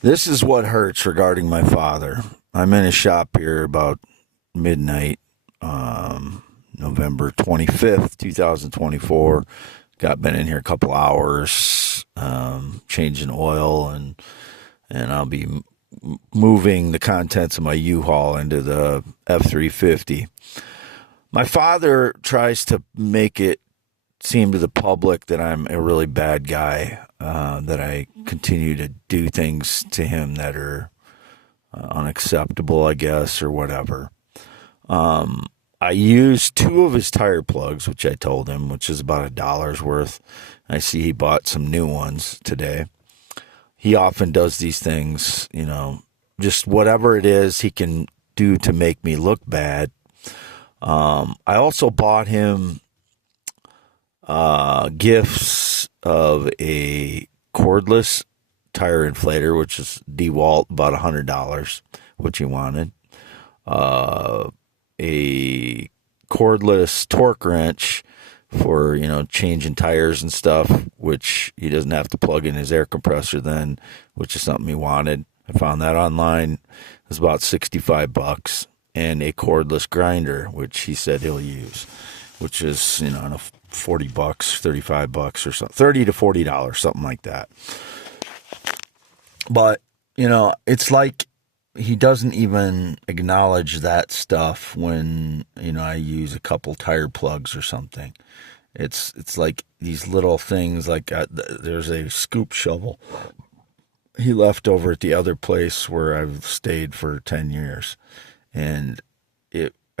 This is what hurts regarding my father. I'm in his shop here about midnight, November 25th, 2024. Been in here a couple hours, changing oil, and I'll be moving the contents of my U-Haul into the F-350. My father tries to make it seem to the public that I'm a really bad guy, that I continue to do things to him that are unacceptable, I guess, or whatever. I used two of his tire plugs, which I told him, which is about $1 worth. I see he bought some new ones today. He often does these things, just whatever it is he can do to make me look bad. I also bought him gifts of a cordless tire inflator, which is DeWalt, about $100, which he wanted. A cordless torque wrench for, changing tires and stuff, which he doesn't have to plug in his air compressor then, which is something he wanted. I found that online. It was about $65, and a cordless grinder, which he said he'll use, which is, I don't know, $40, $35 or something, $30 to $40, something like that. But, it's like he doesn't even acknowledge that stuff when, I use a couple tire plugs or something. It's like these little things, like there's a scoop shovel he left over at the other place where I've stayed for 10 years. And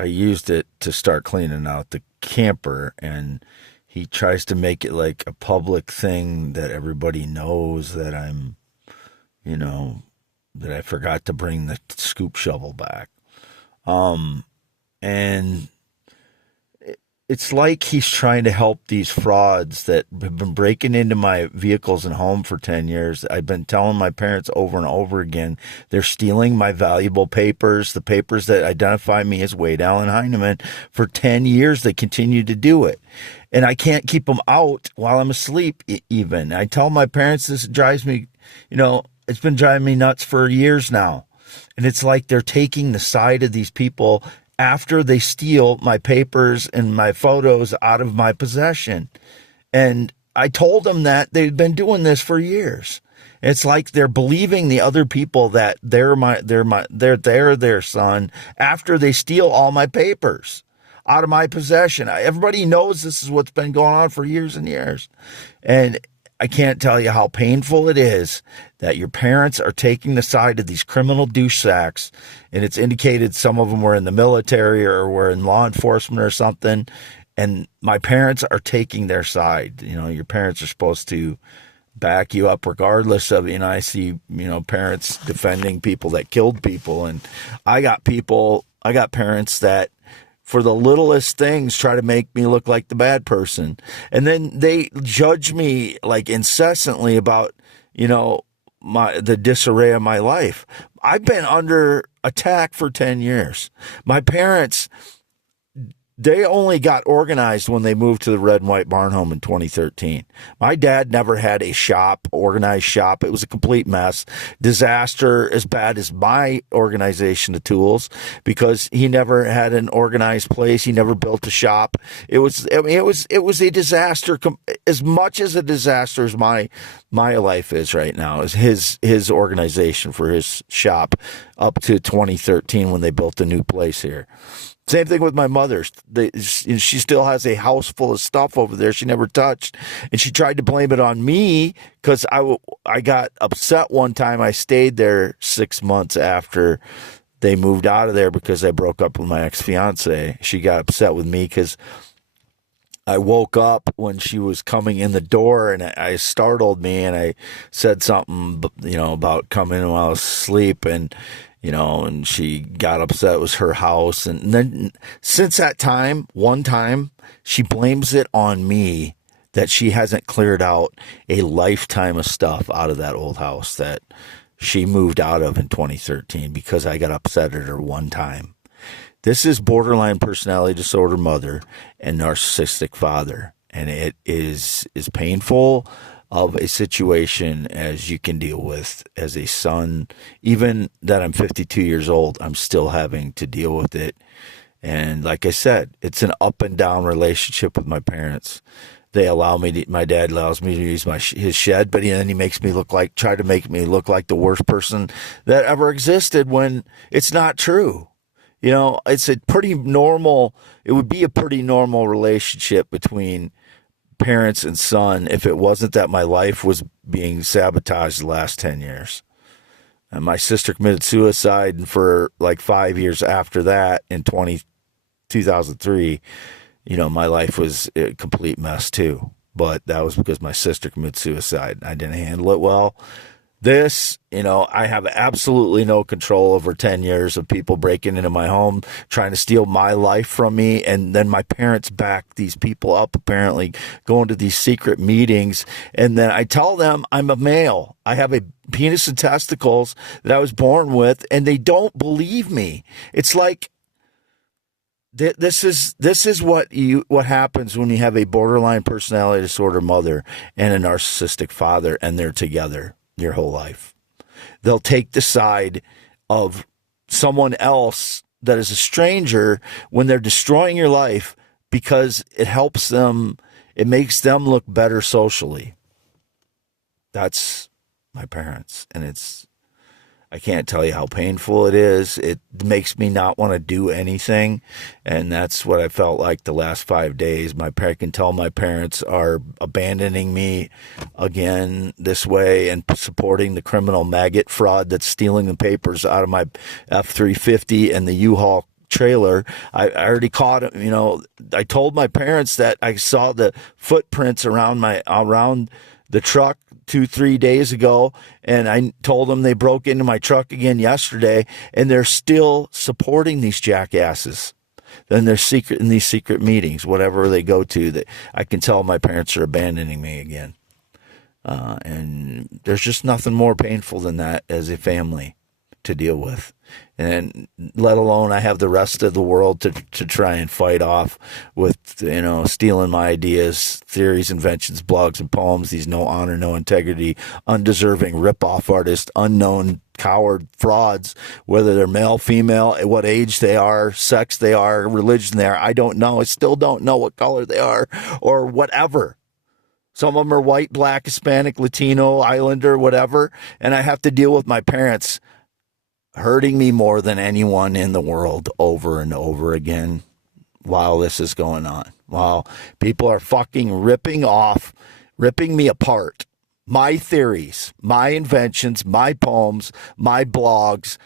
I used it to start cleaning out the camper, and he tries to make it like a public thing that everybody knows that I'm, that I forgot to bring the scoop shovel back. And it's like he's trying to help these frauds that have been breaking into my vehicles and home for 10 years. I've been telling my parents over and over again, they're stealing my valuable papers, the papers that identify me as Wade Allen Heineman. For 10 years, they continue to do it. And I can't keep them out while I'm asleep even. I tell my parents this drives me, it's been driving me nuts for years now. And it's like they're taking the side of these people after they steal my papers and my photos out of my possession. And I told them that they've been doing this for years. It's like they're believing the other people that they're their son after they steal all my papers out of my possession. Everybody knows this is what's been going on for years and years. And I can't tell you how painful it is that your parents are taking the side of these criminal douche sacks, and it's indicated some of them were in the military or were in law enforcement or something, and my parents are taking their side. Your parents are supposed to back you up regardless of, I see, parents defending people that killed people, and I got parents that for the littlest things try to make me look like the bad person. And then they judge me like incessantly about, the disarray of my life. I've been under attack for 10 years. My parents, they only got organized when they moved to the red and white barn home in 2013. My dad never had a organized shop. It was a complete mess, disaster, as bad as my organization of tools, because he never had an organized place. He never built a shop. It was a disaster, as much as a disaster as my life is right now, is his organization for his shop up to 2013 when they built a new place here. Same thing with my mother. She still has a house full of stuff over there she never touched. And she tried to blame it on me because I got upset one time. I stayed there 6 months after they moved out of there because I broke up with my ex-fiance. She got upset with me because I woke up when she was coming in the door, and I startled me, and I said something, about coming while I was asleep, and she got upset. It was her house. And then since that time, one time, she blames it on me that she hasn't cleared out a lifetime of stuff out of that old house that she moved out of in 2013 because I got upset at her one time. This is borderline personality disorder mother and narcissistic father. And it is painful, of a situation as you can deal with as a son. Even that I'm 52 years old, I'm still having to deal with it. And like I said, it's an up and down relationship with my parents. They allow me to, my dad allows me to use his shed, but then he makes me try to make me look like the worst person that ever existed when it's not true. You know, it's it would be a pretty normal relationship between parents and son if it wasn't that my life was being sabotaged the last 10 years. And my sister committed suicide, and for like 5 years after that, in 2003, you know, my life was a complete mess too. But that was because my sister committed suicide. I didn't handle it well. This, you know, I have absolutely no control over 10 years of people breaking into my home, trying to steal my life from me. And then my parents back these people up, apparently going to these secret meetings. And then I tell them I'm a male. I have a penis and testicles that I was born with, and they don't believe me. It's like, this is what happens when you have a borderline personality disorder mother and a narcissistic father, and they're together your whole life. They'll take the side of someone else that is a stranger when they're destroying your life because it helps them, it makes them look better socially. That's my parents, and I can't tell you how painful it is. It makes me not want to do anything. And that's what I felt like the last 5 days. I can tell my parents are abandoning me again this way and supporting the criminal maggot fraud that's stealing the papers out of my F-350 and the U-Haul trailer. I already caught him. You know, I told my parents that I saw the footprints around the truck 2-3 days ago, and I told them they broke into my truck again yesterday, and they're still supporting these jackasses. Then they're in these secret meetings, whatever they go to, that I can tell my parents are abandoning me again. And there's just nothing more painful than that as a family to deal with. And let alone I have the rest of the world to try and fight off with, you know, stealing my ideas, theories, inventions, blogs, and poems, these no honor, no integrity, undeserving rip-off artists, unknown coward frauds, whether they're male, female, at what age they are, sex they are, religion they are. I don't know. I still don't know what color they are or whatever. Some of them are white, black, Hispanic, Latino, Islander, whatever. And I have to deal with my parents hurting me more than anyone in the world over and over again while this is going on. While people are fucking ripping me apart. My theories, my inventions, my poems, my blogs,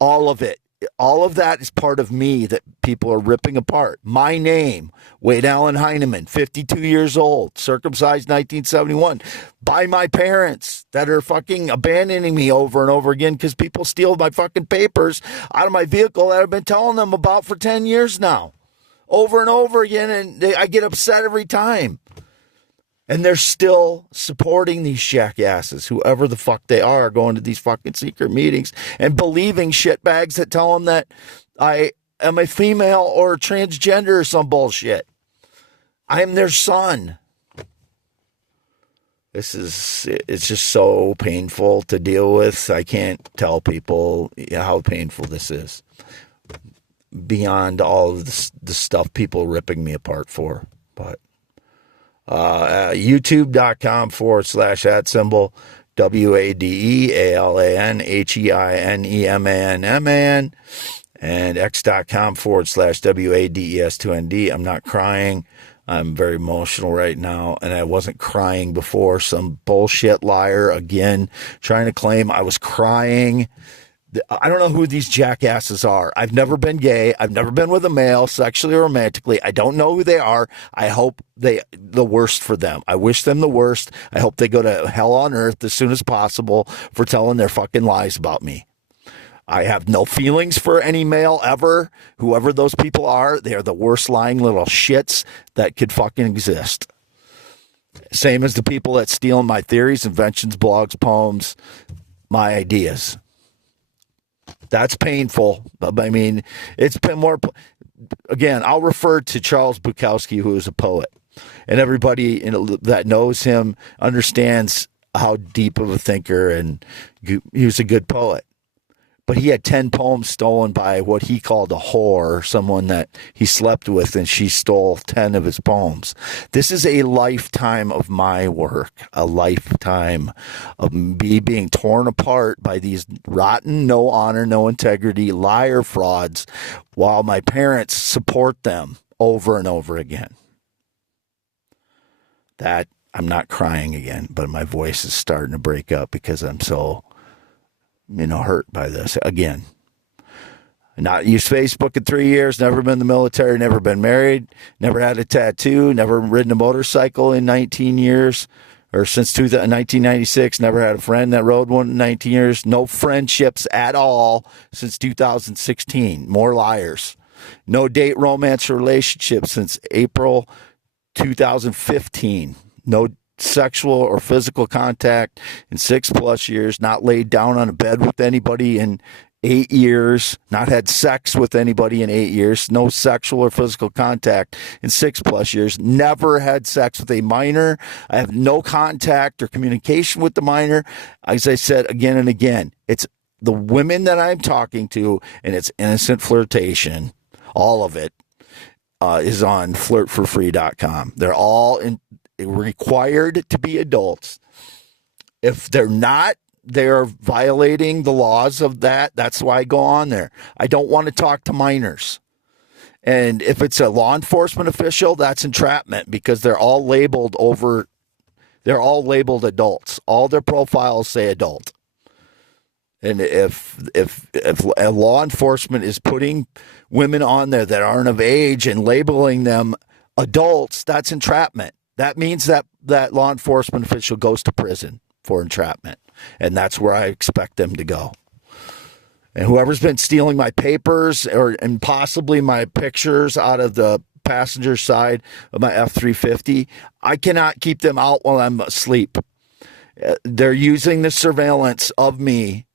all of it. All of that is part of me that people are ripping apart. My name, Wade Allen Heineman, 52 years old, circumcised 1971, by my parents that are fucking abandoning me over and over again because people steal my fucking papers out of my vehicle that I've been telling them about for 10 years now. Over and over again, and I get upset every time. And they're still supporting these jackasses, whoever the fuck they are, going to these fucking secret meetings and believing shitbags that tell them that I am a female or transgender or some bullshit. I am their son. It's just so painful to deal with. I can't tell people how painful this is. Beyond all of the stuff people ripping me apart for. But youtube.com/@ WADEALANHEINEMANMAN and x.com/WADES2ND. I'm not crying. I'm very emotional right now, and I wasn't crying before. Some bullshit liar again trying to claim I was crying. I don't know who these jackasses are. I've never been gay. I've never been with a male sexually or romantically. I don't know who they are. I hope the worst for them. I wish them the worst. I hope they go to hell on earth as soon as possible for telling their fucking lies about me. I have no feelings for any male ever. Whoever those people are, they are the worst lying little shits that could fucking exist. Same as the people that steal my theories, inventions, blogs, poems, my ideas. That's painful. I mean, it's been more. Again, I'll refer to Charles Bukowski, who is a poet. And everybody that knows him understands how deep of a thinker, and he was a good poet. But he had 10 poems stolen by what he called a whore, someone that he slept with, and she stole 10 of his poems. This is a lifetime of my work, a lifetime of me being torn apart by these rotten, no honor, no integrity, liar frauds, while my parents support them over and over again. That, I'm not crying again, but my voice is starting to break up because I'm so hurt by this again. Not used Facebook in 3 years, never been in the military, never been married, never had a tattoo, never ridden a motorcycle in 19 years, or since 1996, never had a friend that rode one in 19 years, no friendships at all since 2016. More liars. No date, romance, or relationship since April 2015. No sexual or physical contact in 6+ years, not laid down on a bed with anybody in 8 years, not had sex with anybody in 8 years, no sexual or physical contact in 6+ years, never had sex with a minor. I have no contact or communication with the minor. As I said again and again, it's the women that I'm talking to, and it's innocent flirtation. All of it is on flirtforfree.com. They're all required to be adults. If they're not, they're violating the laws of that. That's why I go on there. I don't want to talk to minors. And if it's a law enforcement official, that's entrapment, because they're all labeled adults. All their profiles say adult. And if a law enforcement is putting women on there that aren't of age and labeling them adults, that's entrapment. That means that law enforcement official goes to prison for entrapment. And that's where I expect them to go. And whoever's been stealing my papers and possibly my pictures out of the passenger side of my F-350, I cannot keep them out while I'm asleep. They're using the surveillance of me,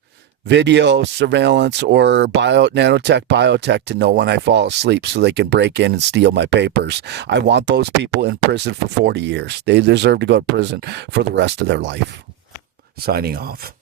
video surveillance or biotech to know when I fall asleep so they can break in and steal my papers. I want those people in prison for 40 years. They deserve to go to prison for the rest of their life. Signing off.